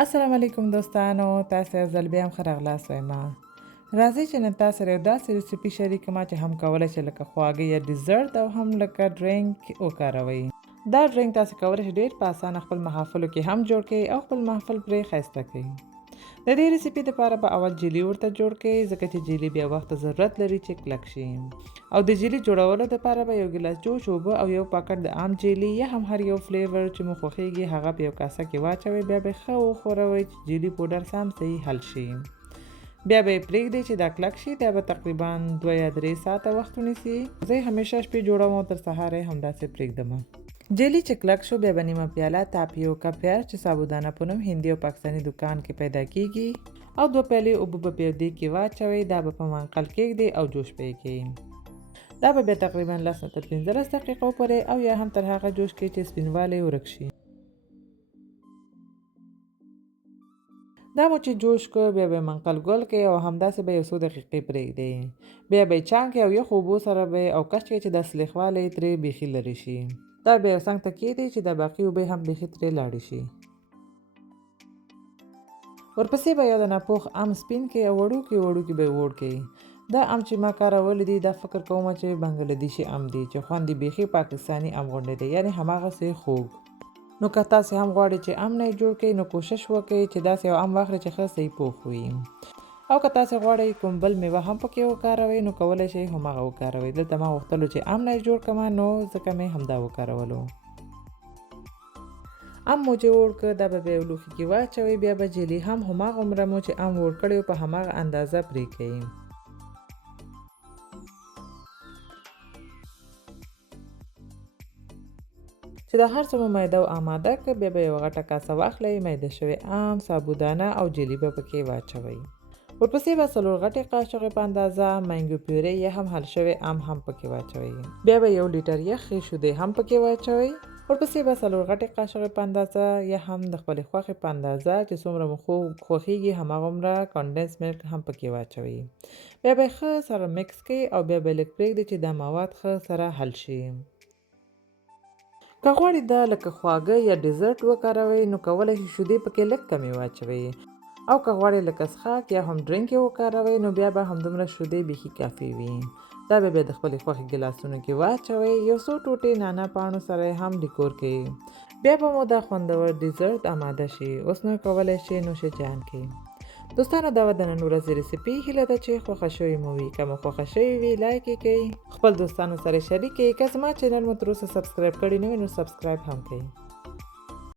السلام علیکم دوستانو، تاسو یو ځل بیا هم ښه راغلاست وایم. راځئ چې نن تاسو سره یو داسې ریسیپي شریکه ما چې هم کولی شئ لکه خواږه یا ډیزرټ او هم لکه ډرینک وکاروئ. دا ډرینک تاسو کولی شئ ډېر په اسانه خپل محافلو کې هم جوړ کړئ او خپل محفل پرې ښایسته کړئ. د دې ریسیپي دپاره به اول جیلي ورته جوړ کړئ، ځکه چې جیلي بیا وخت ضرورت لري چې کلک شي. او د جیلي جوړولو دپاره به یو ګیلاس جوش اوبه او یو پاکټ د عام جیلي یا هم هر یو فلیور چې مو خوښیږي هغه په یو کاسه کې واچوئ. بیا به یې ښه وښوروئ چې جیلي پوډر سم صحیح حل شي. بیا به یې پرېږدئ چې دا کلک شي. دا به تقریبا 2 یا 3 ساعته وخت ونیسي. زه همیشه شپې جوړوم او تر سهاره یې همداسې پرېږدم. جیلی چې کلک شو بیا به نیمه پیاله تاپیوکا پیاز چې سابودانه په نوم هندي او پاکستاني دکان کې پیدا کیږي او 2 پیالې اوبه به په یو دیګ کې واچوئ. دا به په منقل کېږدئ او جوش به یې کړئ. دا به بیا تقریبا 10 نه تر 15 دقیقو پورې او یا هم تر هغه جوش کړئ چې سپینوالی ورک شي. دا مو چې جوش کړ بیا به منقل ګل کړئ او همداسې به یو څو دقیقې پرېږدئ. بیا به یې چاڼ کړئ او یخو اوبو سره به یې او کش کړئ چې دا سلیخوالی ترې بیخي لرې شي. دا بیا یو څنګ ته کېږدئ چې دا باقي اوبه هم بیخي ترې لاړې شي. ورپسې به یو دانه پوخ ام سپین کړئ او وړوکي به یې ووړ کړئ. دا ام چې ما کارولی دي دا فکر کوم چې بنګلادیشي ام دی چې خوند یې بیخي پاکستاني ام غوندې دی، یعنې هماغسې خوږ. نو که تاسې هم غواړئ چې ام نه یې جوړ کړئ نو کوشش وکړئ چې داسې یو ام واخلئ چې ښه صحیح پوخ وي. او که تاسې غواړئ کوم بل میوه هم پکې وکاروئ نو کولی شئ هماغه وکاروئ. دلته ما غوښتلو چې ام نه یې جوړ کړمه نو ځکه مې همدا وکارولو. ام مو چې وړ کړ دا به یو لوښي کې واچوئ. بیا به جیلي هم هماغومره مو چې ام وړ کړی په هماغه اندازه پرې کړئ. چې دا هر څه مو میده او آماده کړ بیا به یو غټه کاسه واخلئ. میده شوی ام، سابودانه او جیلي به پکې واچوئ. ورپسې به 4 غټې قاشقې په اندازه مینګو پیورې یا هم حل شوی ام هم پکې واچوئ. بیا به 1 لیټر یخې شیدې هم پکې واچوئ. ورپسې به 4 غټې قاشقې په اندازه یا هم د خپلې خوښې په اندازه چې څومره مو خوښیږي هماغومره کانډنس ملک هم پکې واچوئ. بیا به یې ښه سره مکس کړئ او بیا به یې لږ پرېږدئ چې دا مواد ښه سره حل شي. که غواړئ دا لکه خواږه یا ډیزرټ وکاروئ نو کولی شئ شیدې پکې لږ کمې واچوئ. او که غواړئ لکه څښاک یا هم ډرینک یې وکاروئ نو بیا به همدومره شیدې بیخي کافي وي. دا به بیا د خپلې خوښې ګلاسونو کې واچوئ. یو څو ټوټې نانا پاڼو سره یې هم ډیکور کړئ. بیا به مو دا خوندور ډیزرټ آماده شي. اوس نو کولی شئ نوشه جان کړئ. دوستانو دا د نن ورځې ریسیپي هیله ده چې خوښه شوې مو وي. که مو خوښه شوې وي لایک یې کړئ، خپل دوستانو سره شریک کړئ. که زما چینل مو تر اوسه سبسکرایب کړی نه وي نو سبسکرایب هم کړئ.